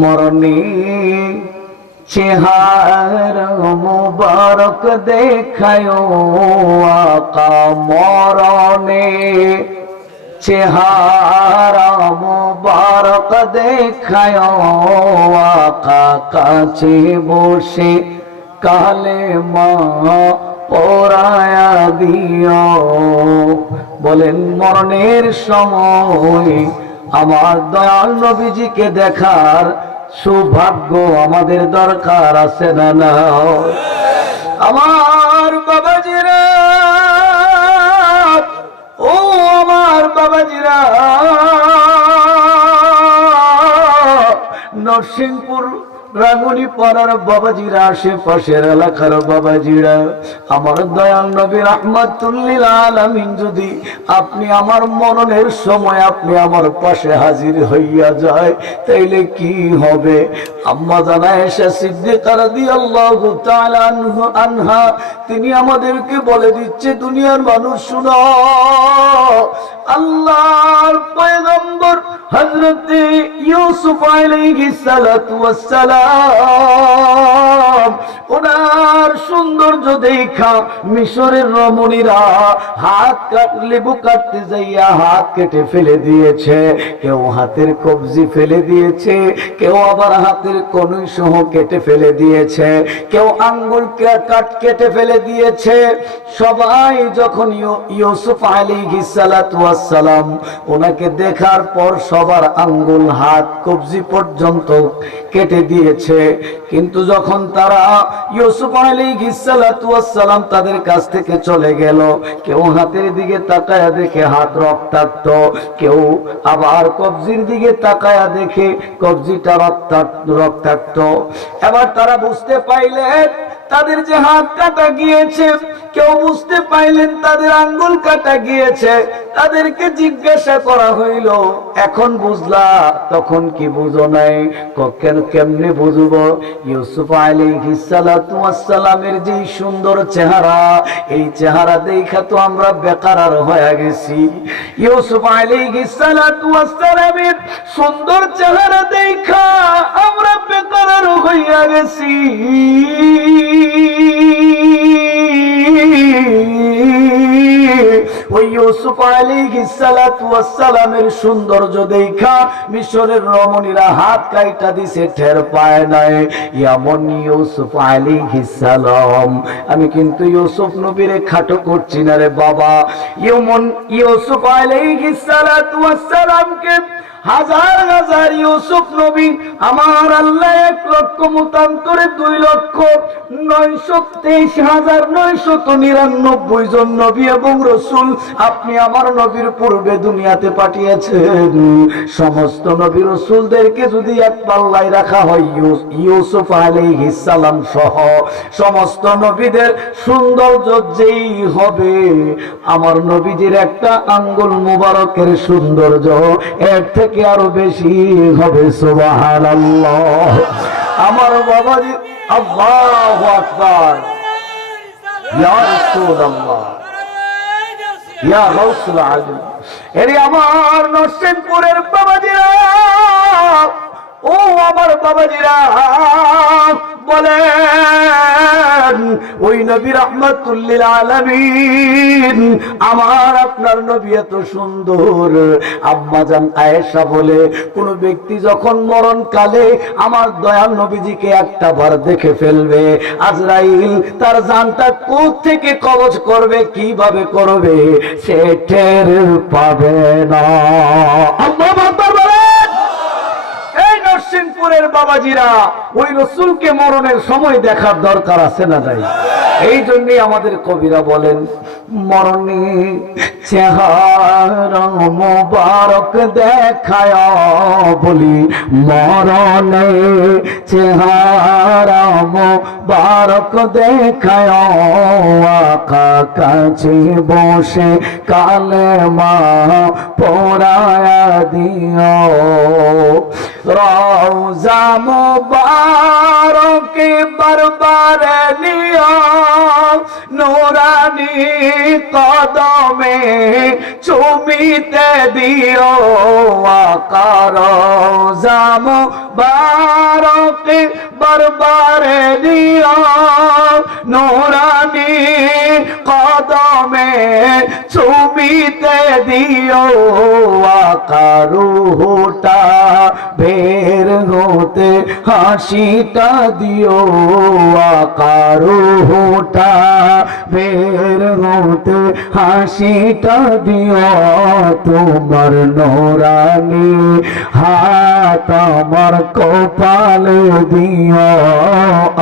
মরণে চেহারা মুবারক দেখায় আকা মরণে চেহারা মুবারক দেখায় আকা কাছে বসে কালেমা পড়ায়া দিও। বলেন মরণের সময় আমার দয়াল নবীজিকে দেখার সৌভাগ্য আমাদের দরকার আছে না না? আমার বাবাজিরা, ও আমার বাবাজিরা, নরসিংপুর রাঙ্গুনি পাড়ার বাবাজিরা, আশেপাশের এলাকার বাবাজিরা, আমার দয়াল নবী রাহমাতুল্লিল আলামিন যদি আপনি আমার মরণের সময় আপনি আমার পাশে হাজির হইয়া যায় তাইলে কি হবে? আম্মা জানা আয়েশা সিদ্দিকা রাদিয়াল্লাহু তাআলা আনহা তিনি আমাদেরকে বলে দিচ্ছে, দুনিয়ার মানুষ শুনো, আল্লাহর পয়গম্বর হযরত ইউসুফ আলাইহিস সালাতু ওয়াস সালাম ওনার সৌন্দর্য দেখা মিশরের রমণীরা লেবু কাটতে যাইয়া হাত কেটে ফেলে দিয়েছে, কেউ হাতের কবজি ফেলে দিয়েছে, কেউ আবার হাতের কনুই সহ কেটে ফেলে দিয়েছে, কেউ আঙ্গুল কেটে ফেলে দিয়েছে। সবাই যখন ইউসুফ আলাইহিস সালাতু ওয়াস সালাম ওনাকে দেখার পর সবার আঙ্গুল হাত কবজি পর্যন্ত কেটে দিয়েছে, কিন্তু যখন তারা ইউসুফ আলাইহিস সালাতু ওয়াস সালাম তাদের কাছ থেকে চলে গেল, কেউ হাতের দিকে তাকায়া দেখে হাত রক্তাক্ত, কেউ আবার কবজির দিকে তাকায়া দেখে কবজিটা রক্তাক্ত। এবার তারা বুঝতে পাইলেন তাদের যে হাত কাটা গিয়েছে, কেউ বুঝতে পাইলেন তাদের আঙ্গুল কাটা গিয়েছে। তাদেরকে জিজ্ঞাসা করা হইল, এখন বুঝলা, তখন কি বুঝো নাই? কেমনে বুঝবো? ইউসুফ আলাইহিস সালাতু ওয়াস সালামের যে সুন্দর চেহারা, এই চেহারা দেখা তো আমরা বেকার হয়ে গেছি। ইউসুফ আলাইহিস সালাতু ওয়াস সালামের সুন্দর চেহারা দেখা আমরা বেকার হইয়া গেছি। ওই ইউসুফ আলাইহিস সালাতু ওয়াস সালামের সৌন্দর্য দেখা মিশরের রমণীরা হাত কাইটা দিছে, টের পায় নাই। এমন ইউসুফ আলাইহিস সালাম, আমি কিন্তু ইউসুফ নবীরে খাটো করছি না রে বাবা। এমন ইউসুফ আলাইহিস সালাতু ওয়াস সালামকে হাজার হাজার ইউসুফ নবী আমার আল্লাহ 1,00,000 মতান্তরে 2,23,999 জন নবী এবং রসুল আপনি আমার নবীর পূর্বে দুনিয়াতে পাঠিয়েছেন। সমস্ত নবী রসুলদেরকে যদি এক পাল্লায় রাখা হয়, ইউসুফ আলাইহিস সালাম সহ সমস্ত নবীদের সৌন্দর্য যেই হবে, আমার নবীজির একটা আঙ্গুল মুবারকের সৌন্দর্য এর থেকে আরো বেশি হবে। সুবহানাল্লাহ। আমার বাবাজি, আল্লাহু আকবার, ইয়া রাসূলুল্লাহ, ইয়া গাউসুল আজম। এর আমার নরসিংপুরের বাবাজিরা, ও আমার বাবাজিরা, বলেন ওই নবী রাহমাতুল্লিল আলামিন, আমার আপনার নবী এত সুন্দর। আম্মা জান আয়েশা বলে, কোন ব্যক্তি যখন মরণ কালে আমার দয়াল নবীজিকে একটা বার দেখে ফেলবে, আজরাইল তার জানটা কোথা থেকে কবজ করবে, কিভাবে করবে, সে টের পাবে না। আল্লাহু আকবার বলেন। নরসিংপুরের বাবাজিরা, ওই রসুলকে মরণের সময় দেখার দরকার আছে না নাই? এই জন্যই আমাদের কবিরা বলেন, মরণে চেহারা মুবারক দেখায়, বলি মরণে চেহারা মুবারক দেখায় আকা কাছে বসে কালেমা পড়ায়া দিও। রওজা মুবারকে বারবার নিও, নুরানি কদমে চুমিতে দিও আকার জাম বারক বরবারে দিও নুরানি কদমে চুমিতে দিও আকারুটা বের হতে হাসিটা দিও আকারুটা বের হতে হাসিটা দিও তোমার নোরানি হাত আমার কপালে দিও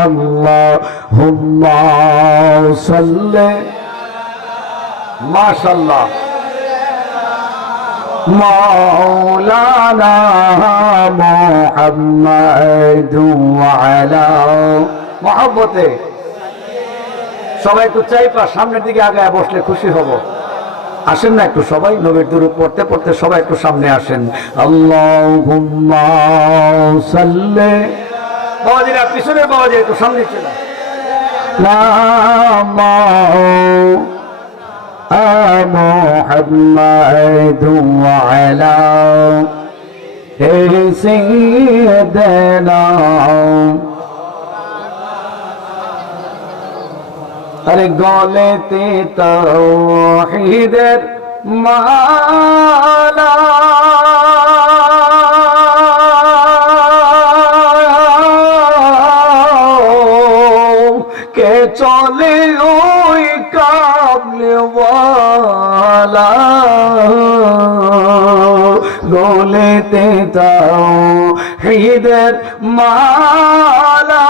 আল্লাহুম্মা সাল্লি মাশাআল্লাহ মাওলানা মুহাম্মদ ওয়া আলা মুহাব্বতে সবাই একটু চাইপা সামনের দিকে আগায় বসলে খুশি হব। আসেন না একটু সবাই নবীর দুরূদ পড়তে পড়তে সবাই একটু সামনে আসেন। আল্লাহুম্মা সাল্লি বাবাজিরা পিছনে বাবাজি একটু সামনে চলে محمد وعلى سيدنا अरे गलेते तौहीদের মালা কে চলে ওই কামলেওয়ালা গলেতে তৌहीদের মালা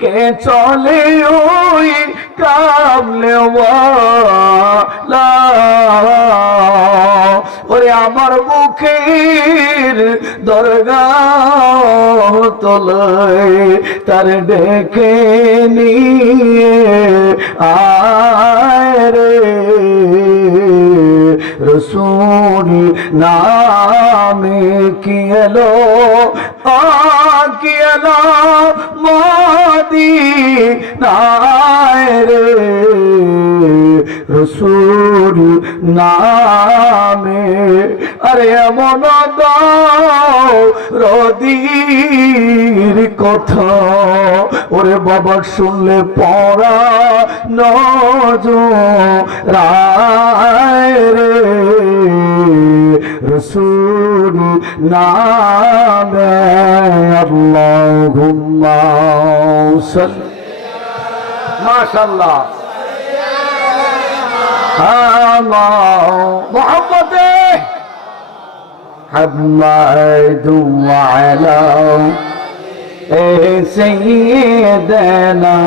কে চলে ওই কামলেওয়ালা ওরে আমার মুখের দরগাহ তলায় তার ডেকে নিয়ে আয় রে রসূল নামে কি এলো কি এলো মদিনায় রে রসূল নামে আরে এমন রদির কথা ওরে বাবা শুনলে পড়া নজরায় রে রসূল নামে আল্লাহুম্মা সাল্লি মাশাআল্লাহ মুহাম্মদে محمد وعلى سيدنا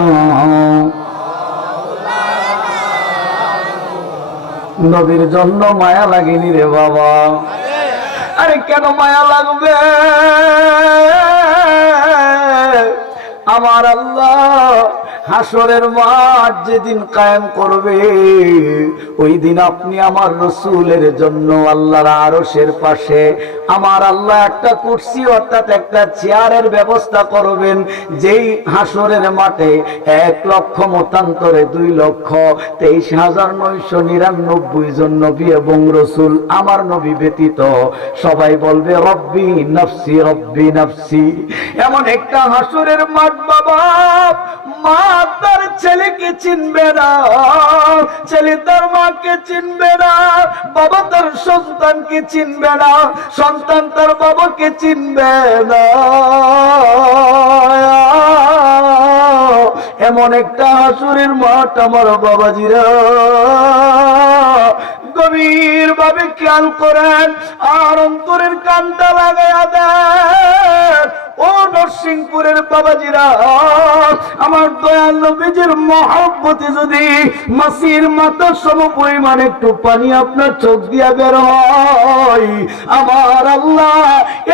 নবীর জন্য মায়া লাগেনি রে বাবা। আরে কেন মায়া লাগবে? আমার আল্লাহ হাসরের মাঠ যেদিন কায়েম করবে ওই দিন আপনি আমার রসূলের জন্য আল্লাহর আরশের পাশে আমার আল্লাহ একটা কুরসি অর্থাৎ একটা চেয়ারের ব্যবস্থা করবেন, যেই হাসরের মাঠে 1,00,000 মতান্তরে 2,23,999 জন নবী এবং রসূল আমার নবী ব্যতীত সবাই বলবে রব্বি নফসি রব্বি নফসি। এমন একটা হাসরের মাঠ বাবা, মা তার ছেলেকে চিনবে না, ছেলে তার মাকে চিনবে না, বাবা তার সন্তানকে চিনবে না, সন্তান তার বাবাকে চিনবে না। এমন একটা হাসরের মাঠ আমার বাবাজিরা গভীর ভাবে খেয়াল করেন আর অন্তরের কানটা লাগাইয়া দেন। ও নরসিংপুরের বাবাজিরা, আমার দয়াল নবীজির মহব্বতে যদি মাসির মাথার সম পরিমাণ একটু পানি আপনার চোখ দিয়া বের হয়, আমার আল্লাহ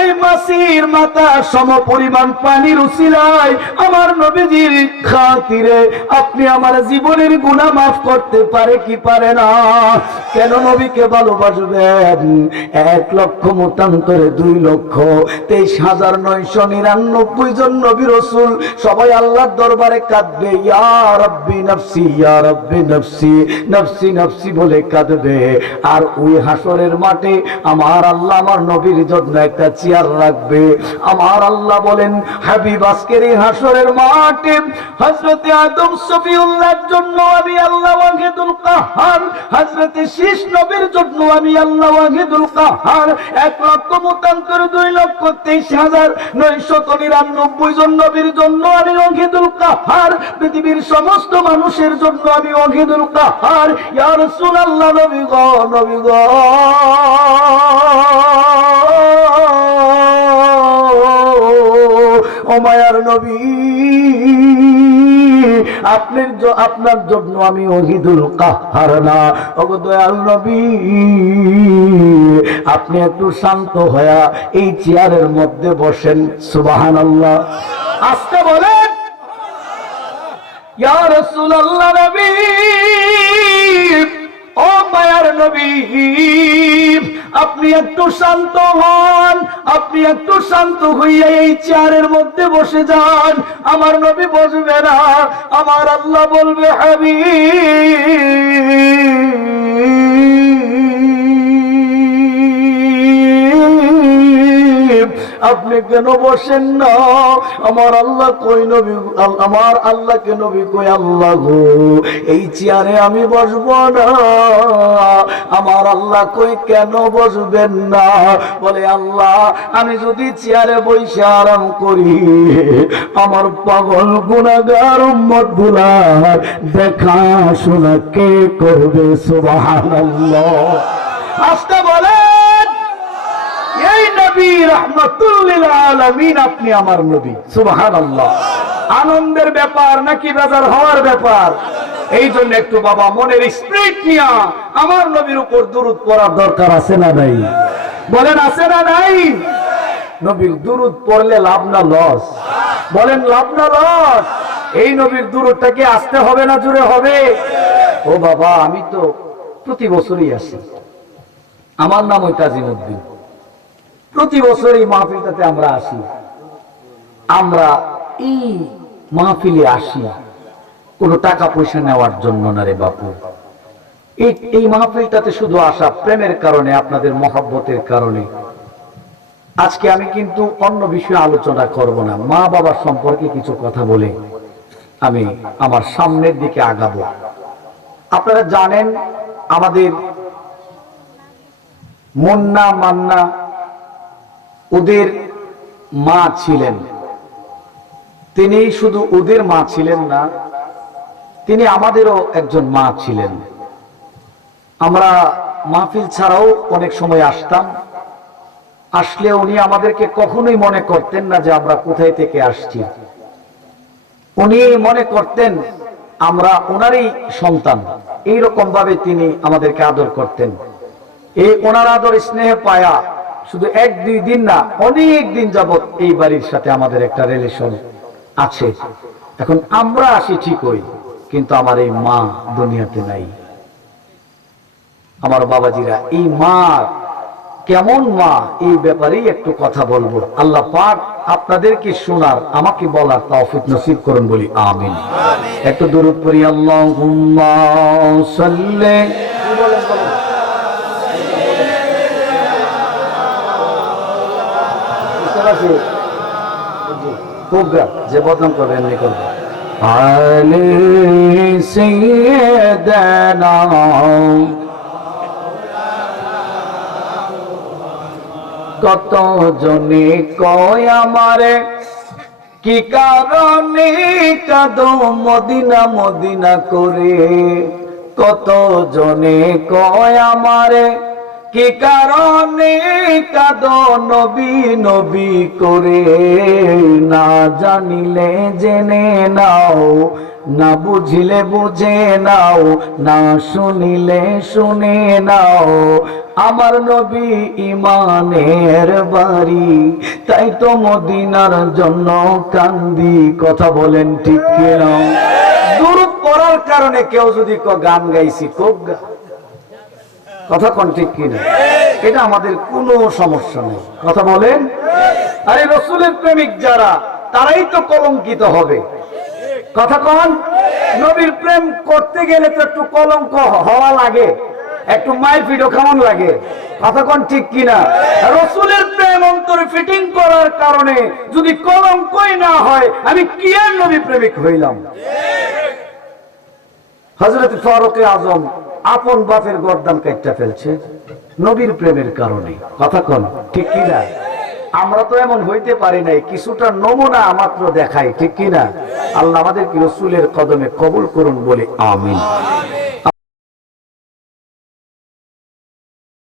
এই মাসির মাথার সম পরিমাণ পানির উসিলায় আমার নবীজির খাতিরে আপনি আমার জীবনের গুনাহ মাফ করতে পারে কি পারে না? কেন নবীকে ভালোবাসবেন? 1,00,000 মতান্তরে 2,23,999 99 জন নবী রাসূল সবাই আল্লাহর দরবারে কাঁদবে, ইয়া রাব্বি নাফসি ইয়া রাব্বি নাফসি, নাফসি নাফসি বলে কাঁদবে। আর ওই হাসরের মাঠে আমার আল্লাহ আমার নবীর জন্য একটা চেয়ার রাখবে। আমার আল্লাহ বলেন, হাবিব আজকের এই হাসরের মাঠে হযরতে আদম সফিউল্লাহর জন্য আমি আল্লাহ ওয়াহিদুল কাহ্হার, হযরতে শীষ নবীর জন্য আমি আল্লাহ ওয়াহিদুল কাহ্হার, 1,23,999 জন নবীর জন্য আমি ওয়াহিদুল কাহ্হার, পৃথিবীর সমস্ত মানুষের জন্য আমি ওয়াহিদুল কাহ্হার। ইয়া রাসূলুল্লাহ, নবী গো, নবী গো, ও মায়ার নবী, আপনার জন্য আমি ওয়াহিদুল কাহ্হার না। ওগো দয়াল নবী, আপনি একটু শান্ত হয়ে এই চেয়ারের মধ্যে বসেন। সুবহানাল্লাহ, আস্তে বলেন। ইয়া রাসূলুল্লাহ, নবী, ও মায়ার নবী, আপনি একটু শান্ত হন, আপনি একটু শান্ত হইয়া এই চেয়ারের মধ্যে বসে যান। আমার নবী বসবে না, আমার আল্লাহ বলবে, হাবিব আপনি কেন বসেন না? আমার আল্লাহ কই নবী, আমার আল্লাহকে নবী কই, আল্লাহ গো, এই চেয়ারে আমি বসবো না। আমার আল্লাহ কই, কেন বসবেন না? বলে, আল্লাহ আমি যদি চেয়ারে বসে আরাম করি, আমার পাগল গুনাহগার উম্মত গুলার দেখাশোনা কে করবে? সুবহানাল্লাহ, আস্তে বলেন। এই নবী রাহমাতুল লিল আলামিন, আপনি আমার নবী। সুবহানাল্লাহ, আনন্দের ব্যাপার নাকি বেজার হওয়ার ব্যাপার? এই জন্য একটু বাবা মনের স্পিরিট নিয়ে আমার নবীর উপর দুরূদ পড়ার দরকার আছে না নাই? বলেন, আছে না নাই? নবীর দুরূদ পড়লে লাভ না লস? বলেন, লাভ না লস? এই নবীর দুরূদটা কি আসতে হবে না জুড়ে হবে? ও বাবা, আমি তো প্রতি বছরই আসি। আমার নাম তাজিমউদ্দিন। প্রতি বছর এই মাহফিলটাতে আমরা আসি। আমরা এই মাহফিলে আসি কোনো টাকা পয়সা নেওয়ার জন্য না রে বাপু। এই মাহফিলটাতে শুধু আসা প্রেমের কারণে, আপনাদের মহব্বতের কারণে। আজকে আমি কিন্তু অন্য বিষয়ে আলোচনা করব না, মা বাবার সম্পর্কে কিছু কথা বলে আমি আমার সামনের দিকে আগাবো। আপনারা জানেন আমাদের মুন্না মান্না ওদের মা ছিলেন। তিনি শুধু ওদের মা ছিলেন না, তিনি আমাদেরও একজন মা ছিলেন। আমরা মাহফিল ছাড়াও অনেক সময় আসতাম। আসলে উনি আমাদেরকে কখনোই মনে করতেন না যে আমরা কোথায় থেকে আসছি। উনি মনে করতেন আমরা ওনারই সন্তান। এইরকম ভাবে তিনি আমাদেরকে আদর করতেন। এই ওনার আদর স্নেহ পায়া শুধু 1-2 দিন না, অনেক দিন যাবত এই বাড়ির সাথে আমাদের একটা রিলেশন আছে। এখন আমরা আসি ঠিকই, কিন্তু আমার এই মা দুনিয়াতে নাই। আমার বাবাজিরা, এই মা কেমন মা, এই ব্যাপারেই একটু কথা বলবো। আল্লাহ পাক আপনাদেরকে শোনার, আমাকে বলার তৌফিক নসিব করুন, বলি আমিন। একটু দুরূদ পড়ি, আল্লাহুম্মা সাল্লি। যে বদনাম করবেন এমনি করবে। আলে সাইয়্যিদানা, কত জনে কয় আমারে কি কারণে কাঁদো মদিনা মদিনা করে। কত জনে কয় আমারে কি কারণে কাঁদো নবী নবী করে। না জানিলে জেনে নাও, না বুঝিলে বুঝে নাও, না শুনিলে শুনে নাও। আমার নবী ইমানের বাড়ি, তাই তো মদিনার জন্য কান্দি। কথা বলেন ঠিক কিনা? দুরূদ পড়ার কারণে কেউ যদি গান গাইছি, কথা কোন ঠিক কিনা? এটা আমাদের কোনো সমস্যা নেই। কথা বলেন, আরে রসুলের প্রেমিক যারা, তারাই তো কলঙ্কিত হবে। কথা কন, নবীর প্রেম করতে গেলে তো একটু কলঙ্ক হওয়া লাগে, একটু মায়ের পিঠও কেমন লাগে। কথা কন ঠিক কিনা? রসুলের প্রেম অন্তরে ফিটিং করার কারণে যদি কলঙ্কই না হয়, আমি কি আর নবী প্রেমিক হইলাম? হযরত ফারুক আজম আপন বাপের গর্দান কাটতে ফেলছে নবীর প্রেমের কারণে। কথা কন ঠিক কিনা? আমরা তো এমন হইতে পারি নাই, কিছুটা নমুনা মাত্র দেখাই, ঠিক কিনা? আল্লাহ আমাদের কি রসুলের কদমে কবুল করুন বলে আমিন।